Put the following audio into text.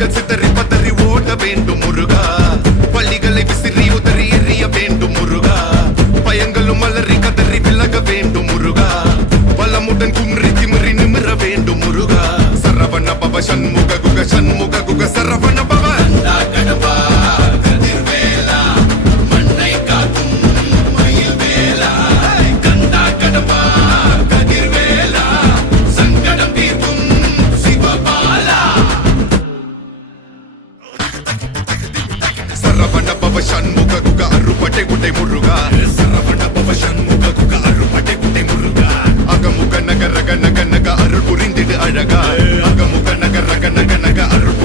பகைகள் சிதறி பதறி ஓட வேண்டும் முருகா பள்ளிகளை விசிறி உதறி எறிய வேண்டும் முருகா பயங்களும் அலறி கதறி விலக வேண்டும் முருகா பலமுடன் கும்ரி திமிரி நிமிர வேண்டும் முருகா சரவண பவ சண்முக குக சண்முக குக சரவண பவ கடப்பா கதிர்வேலா மண்ணை காக்கும் மயில் வேலா கந்தா கடப்பா கதிர்வேலா சங்கடம் தீர்க்கும் சிவபாலா சரவண பவ சண்முக குக அருப்பட்டை குட்டை முருகா சரவண பவ சண்முக குக அருப்பட்டை குட்டை முருகா அகமுக நக ரக நக நக அருள் புரிந்திடு அழகா அகமுக நக ரக நக நக அருள்